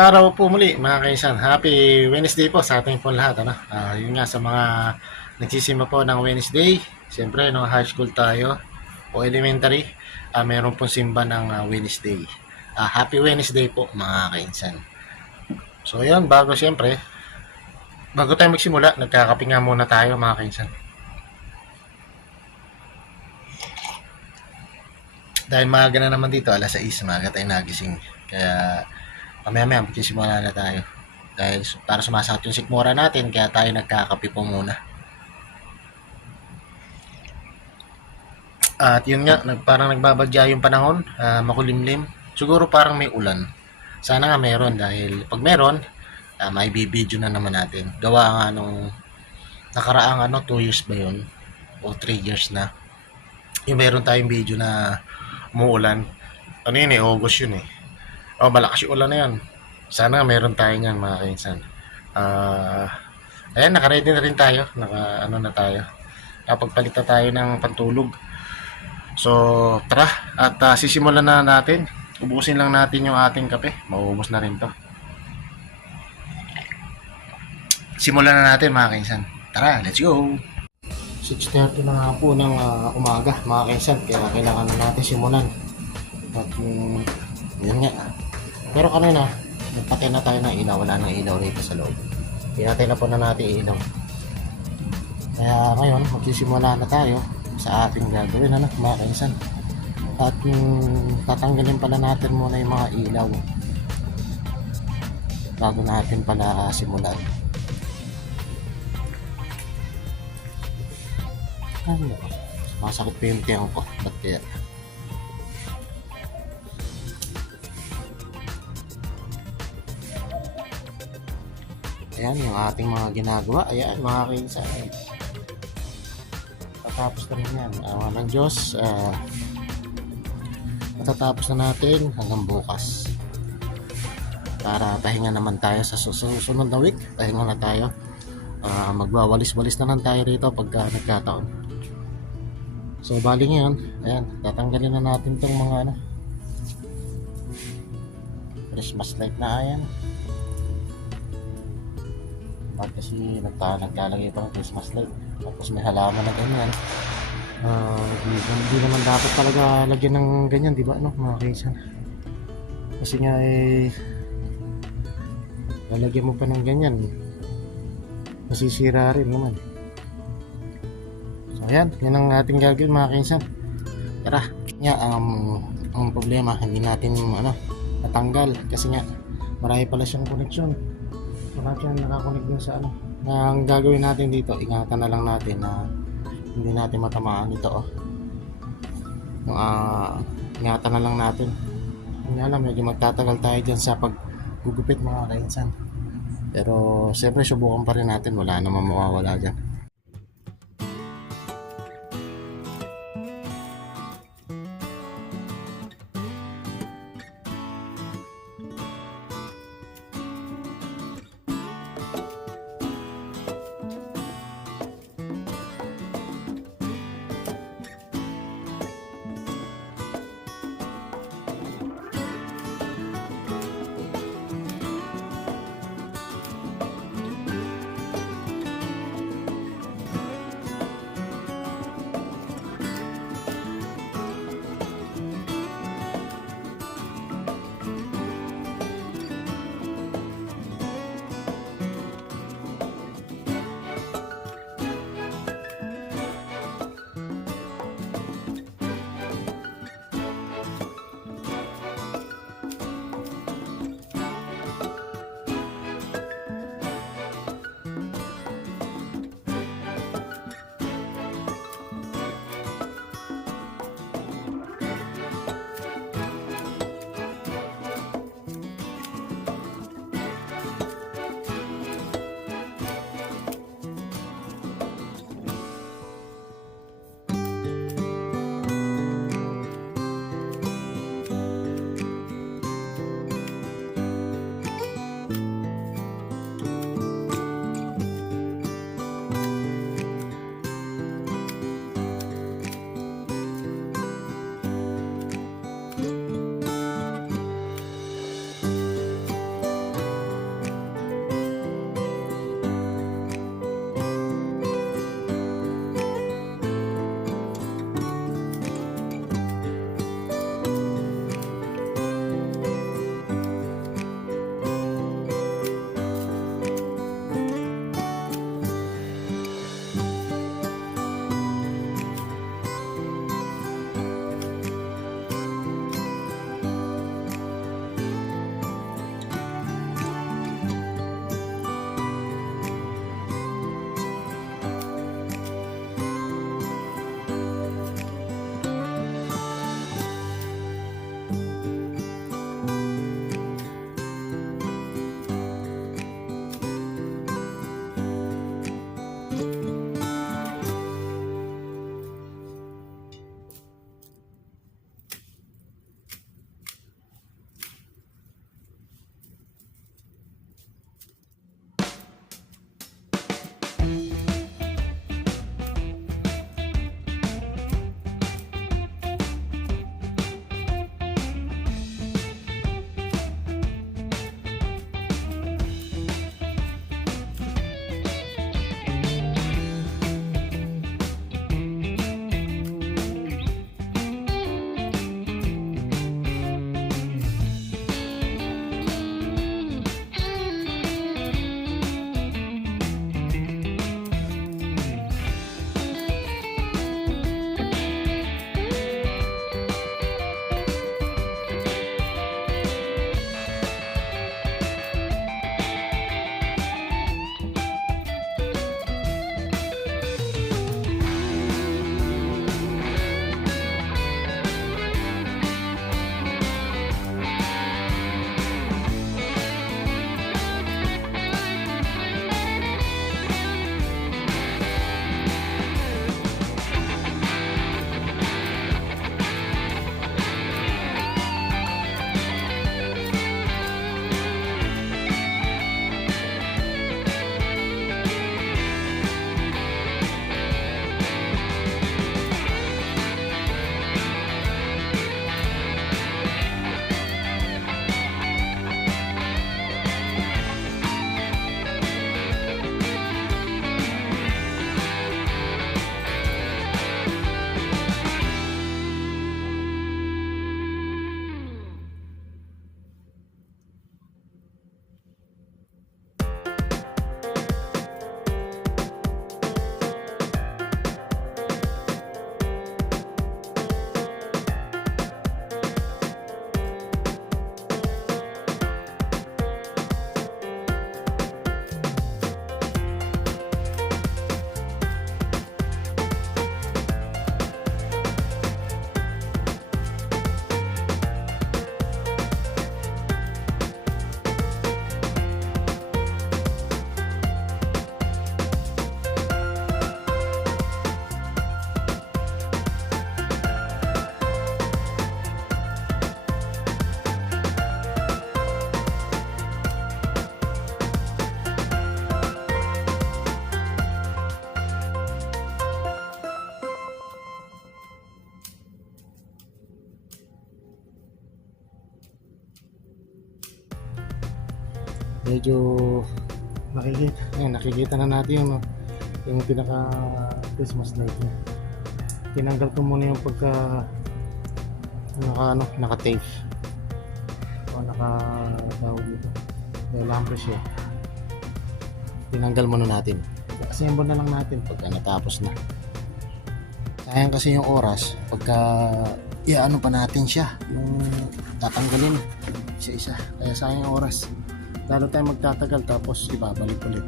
araw po muli mga kaisan. Happy Wednesday po sa ating po lahat. Yun nga sa mga nagsisima po ng Wednesday. Siyempre, no, high school tayo o elementary, meron pong simba ng Wednesday. Happy Wednesday po mga kaisan. So yun, bago tayo magsimula, nagkakape nga muna tayo mga kaisan. Dahil maaga na naman dito, alas 6, maaga tayo nagising. Kaya mamaya magsisimula na tayo. Dahil para sumasakit yung sikmura natin, kaya tayo nagkakape po muna. At yun nga, parang nagbabadya yung panahon, makulimlim. Siguro parang may ulan. Sana nga meron dahil pag meron, may bibideo na naman natin. Gawa nga nung nakaraang 2 years ba yun? O 3 years na. Yung meron tayong video na umuulan. Ano yun August yun eh. Malakas yung ulan na yan. Sana meron tayo niyan mga kainsan. Ayan, naka-ready na rin tayo. Na tayo. Napagpalit na tayo ng pantulog. So, tara. At sisimulan na natin. Ubusin lang natin yung ating kape. Mauubos na rin to. Simulan na natin mga kainsan. Tara, let's go! 6:30 na nga po ng umaga mga kainsan. Kaya kailangan na natin simulan. At yun nga. Pero kanina, nagpatay na tayo ng ilaw. Wala nang ilaw rito sa loob. Pinatay na po na natin ilaw. Kaya ngayon, magsisimula na tayo sa ating gagawin mga kainsan. At tatanggalin pala natin muna yung mga ilaw bago natin pala simulan. Ano? Masakit pa yung tiyan ko. Ba't kaya? Ayan yung ating mga ginagawa. Ayan mga kainsan. Tatapos na rin yan. Awan ng Diyos. Matatapos na natin hanggang bukas. Para pahinga naman tayo sa susunod na week. Pahinga na tayo. Magwawalis-walis na lang tayo rito pagka nagkataon. So bali ngayon, ayan, tatanggalin na natin itong mga Christmas light na ayan. Bakit kasi naglalagay ito ng Christmas light. Tapos may halaman na ganyan. Hindi naman dapat talaga lagyan ng ganyan, di ba mga kaisan? Kasi nga lalagyan mo pa ng ganyan, masisira rin naman. So ayan, yun ang ating gagawin mga kaisan. Tara, nga ang problema hindi natin natanggal kasi nga marami pala siyang koneksyon. Wala siyang nakakonect din sa ang gagawin natin dito, ingatan na lang natin na hindi natin matamaan ito ingatan na lang natin. Hindi alam, medyo magtatagal tayo dyan sa paggugupit mga kainsan. Pero siyempre subukan pa rin natin, wala naman mawawala dyan. medyo nakikita na natin yung pinaka Christmas light niya. Tinanggal ko muna yung pagka naka-tape o tawag dito dahil lambre siya. Tinanggal muna natin, assemble na lang natin pagka natapos na. Sayang kasi yung oras pagka iaano pa natin siya, yung tatanggalin isa-isa, kaya sayang yung oras, lalo tayo magtatagal tapos ibabalik ulit.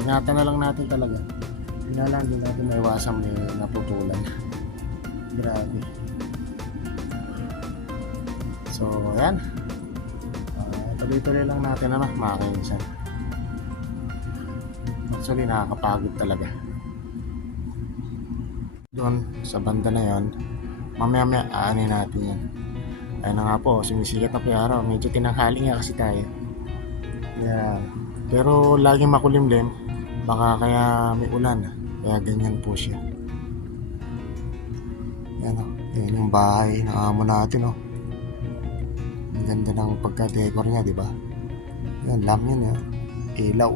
Ingatan na lang natin talaga, hindi natin maiwasan may naputulan. Grabe. So ayan, tuloy-tuloy lang natin mga kainsan. Actually nakakapagod talaga doon sa banda na yon. Mamaya aanin natin yan. Ayun na nga po, sumisikat na po yung araw, medyo tinanghali nga kasi tayo. Yeah. Pero laging makulimlim, baka kaya may ulan, kaya ganyan po siya. Yan yan yung bahay ng amo natin ang ganda ng pagka-decor niya, di ba? Yan, lam yun ilaw.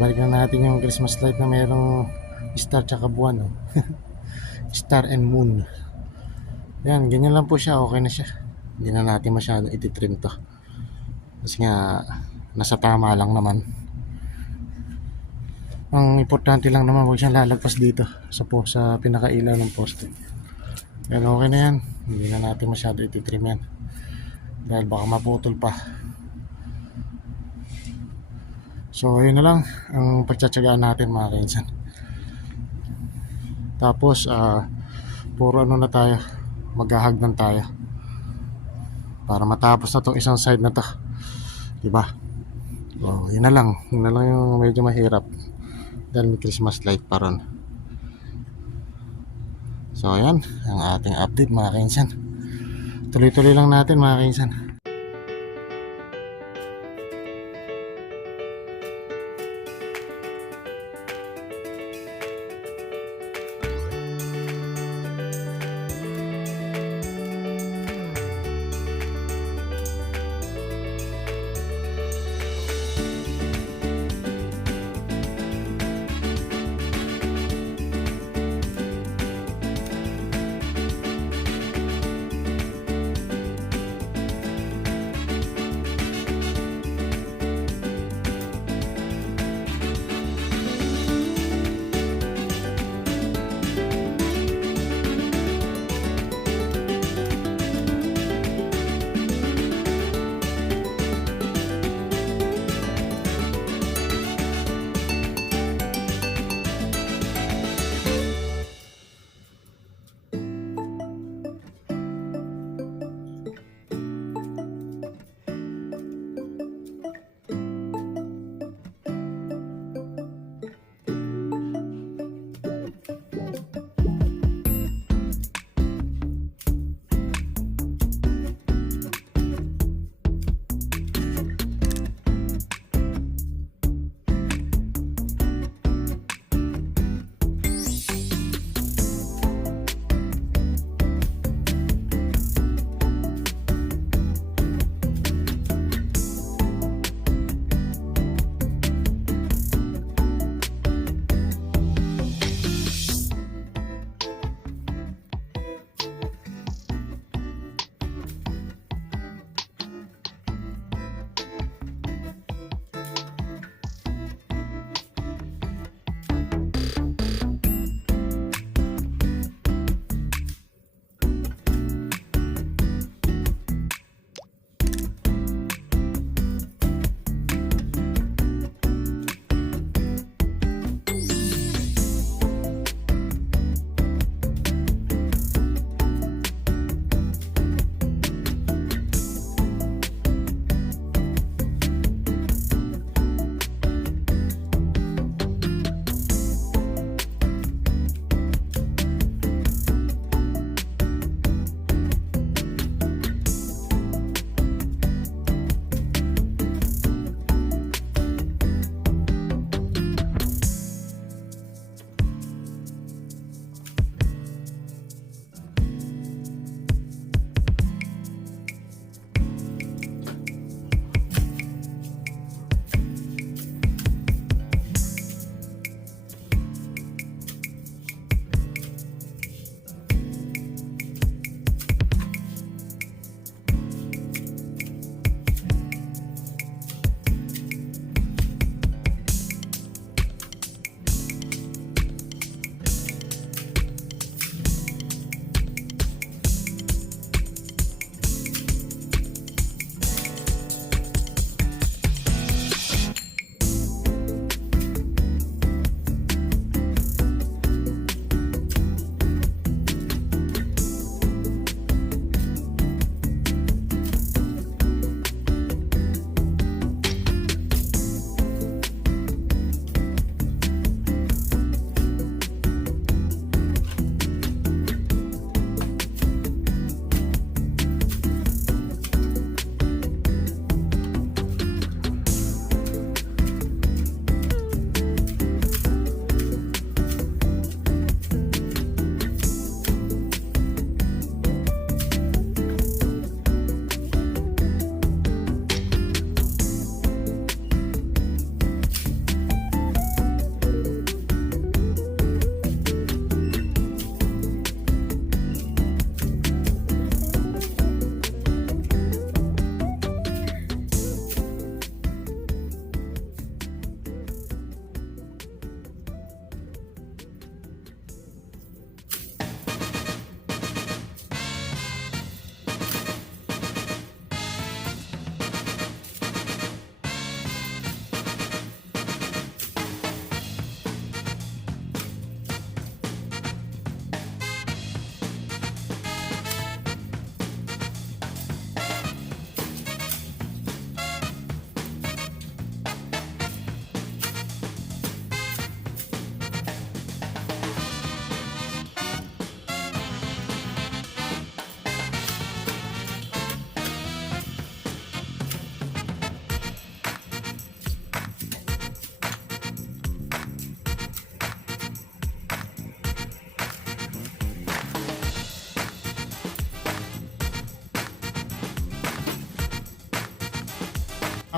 Ibalik na natin yung Christmas light na mayroong star tsaka buwan. Oh. Star and moon. Yan, ganyan lang po siya. Okay na siya. Hindi na natin masyado ititrim to. Kasi nga, nasa tama lang naman. Ang importante lang naman, huwag siyang lalagpas dito sa pinakailaw ng poste. Yan, okay na yan. Hindi na natin masyado ititrim yan. Dahil baka maputol pa. So, ayun na lang ang pagtsatsagaan natin mga kainsan. Tapos, puro ano na tayo, maghahagdan tayo. Para matapos na tong isang side na to. Diba? Oh, yun na lang. Yun na lang yung medyo mahirap. Dahil may Christmas light pa ron. So, ayan. Ang ating update mga kainsan. Tuloy-tuloy lang natin mga kainsan.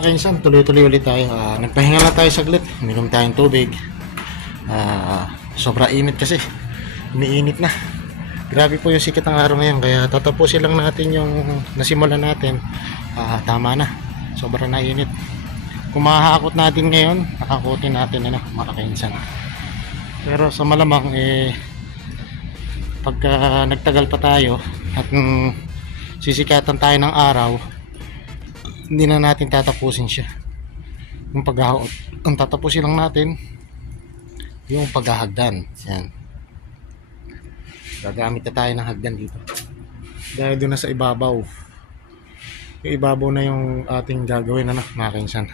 Kainsan, tuloy-tuloy ulit tayo. Nagpahinga lang tayo saglit. Minom tayong tubig. Sobra init kasi. Umiinit na. Grabe po yung sikit ng araw ngayon. Kaya tatapusin lang natin yung nasimulan natin. Tama na. Sobra na init. Kung mahahakot natin ngayon, hakakutin natin mga kainsan. Pero sa malamang pagka nagtagal pa tayo at sisikatan tayo ng araw, hindi na natin tatapusin siya. Yung paghahakot, ang tatapusin lang natin yung paghahagdan. Yan. Gagamit na tayo ng hagdan dito. Dahil doon na sa ibabaw. Yung ibabaw na yung ating gagawin mga kainsan.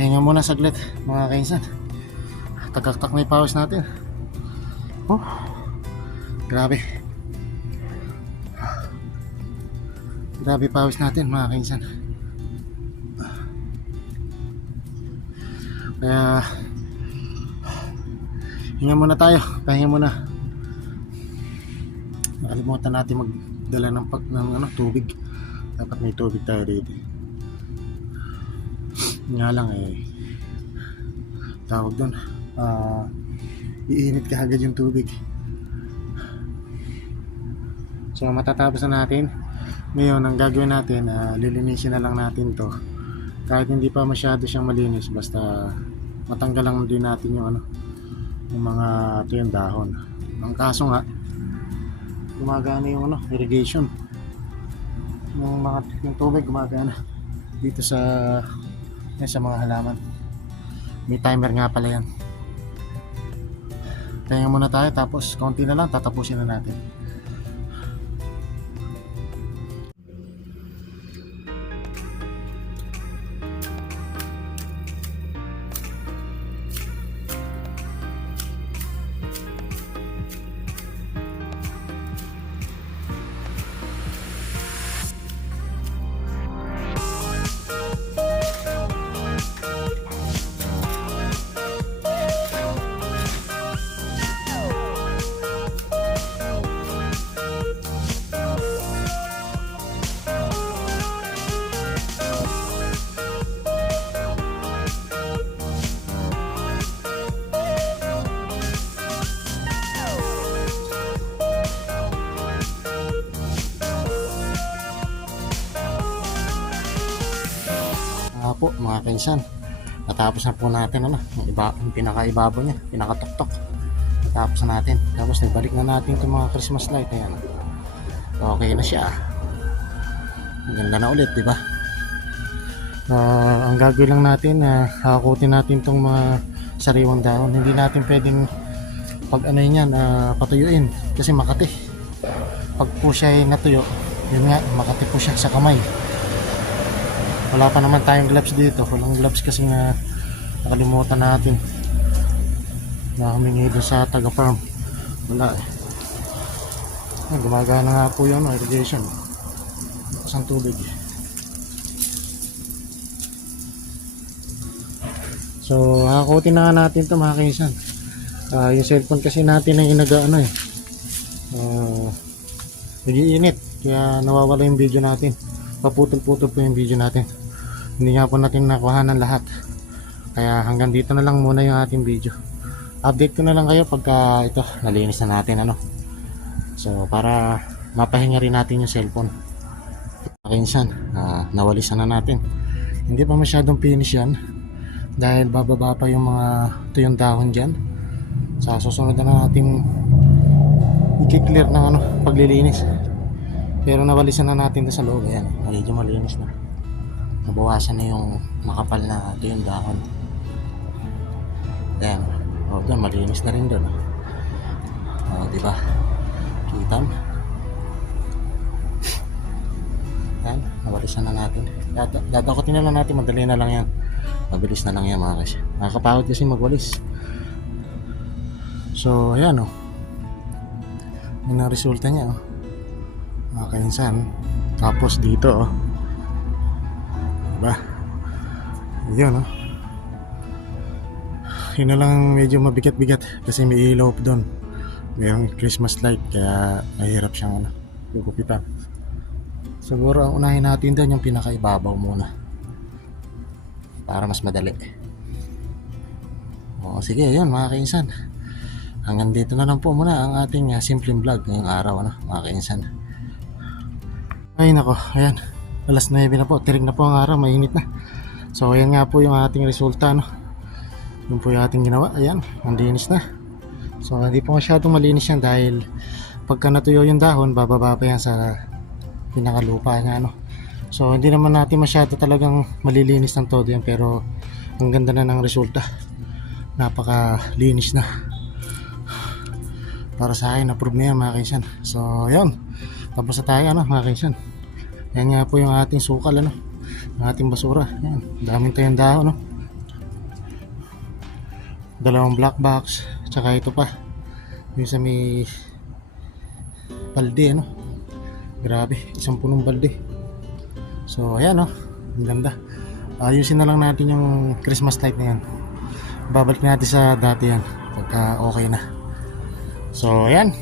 Pahinga muna saglit mga kainsan. Tagaktak na yung pawis natin. Oh, grabe. Grabe pawis natin mga kainsan. Kaya hinga muna tayo, pahinga muna. Nakalimutan natin magdala ng tubig. Dapat may tubig tayo dito. Nga lang tawag doon, iinit ka agad yung tubig. So matatapos na natin. Ngayon ang gagawin natin, lilinisin na lang natin to. Kahit hindi pa masyado siyang malinis, basta matanggal lang din natin yung yung mga yung dahon. Ang kaso nga, gumagana yung irrigation. Yung tubig gumagana dito sa mga halaman. May timer nga pala yan. Kaya muna tayo, tapos konti na lang, tatapusin na natin. Po mga kainsan, natapos na po natin yung pinakaibabaw niya, pinakatuktok. Natapos na natin, tapos nagbalik na natin itong mga Christmas light. Ayan, okay na siya. Ganda na ulit, di ba? Ang gagawin lang natin, hakutin natin itong mga sariwang dahon. Hindi natin pwedeng patuyuin kasi makati. Pag po siya ay natuyo, yun nga, makati po siya sa kamay. Wala pa naman tayong gloves dito. Walang gloves kasi nga nakalimutan natin na humingi doon sa taga-farm. Wala gumagana nga po yun, irrigation. Isang tubig. So hakutin na nga natin ito mga kaisan. Yung cellphone kasi natin ay nag-iinit, kaya nawawala yung video natin. Paputol-putol po yung video natin. Hindi nga po natin nakuhanan lahat. Kaya hanggang dito na lang muna yung ating video. Update ko na lang kayo pagka ito nalinis na natin So para mapahinga rin natin yung cellphone. Kainsan, nawalisan na natin. Hindi pa masyadong finish yan dahil bababa pa yung mga tuyong dahon dyan. Sa susunod na natin i-clear ng paglilinis. Pero nawalisan na natin doon sa loob. Ayan, medyo malinis na. Nabawasan na yung makapal na tuyong dahon. Ayan, doon malinis na rin doon. Diba? Kita mo? Ayan, nawalisan na natin. Dadakotin na lang natin, madali na lang yan. Mabilis na lang yan mga kasi. Nakakapagod kasi magwalis. So ayan yun ang resulta niya mga kainsan. Tapos dito diba, yun yun na lang medyo mabigat-bigat kasi may ilaw doon, mayroong Christmas light, kaya mahirap siyang lukupitan. Siguro ang unahin natin doon yung pinakaibabaw muna para mas madali. Sige yun mga kainsan, hanggang dito na lang po muna ang ating simpleng vlog ngayong araw mga kainsan. Ay nako, ayan, alas 9 na po, tirig na po ang araw, mainit na. So ayan nga po yung ating resulta yun po yung ating ginawa. Ayan, ang linis na. So hindi po masyadong malinis yan dahil pagka natuyo yung dahon, bababa pa yan sa pinakalupa niya So hindi naman natin masyado talagang malilinis ng todo yan, pero ang ganda na ng resulta. Napaka-linis na. Para sa akin, approve na yan mga kaisan. So yun, tapos na tayo mga kaisan. Yan nga po yung ating sukal ang ating basura. Yan, daming tayong dahon dalawang black box, tsaka ito pa yung sa may balde, ano, grabe, isang punong balde. So ayan, oh, ang ganda. Ayusin na lang natin yung Christmas light na yan, babalik natin sa dati yan pagka okay na. So ayan,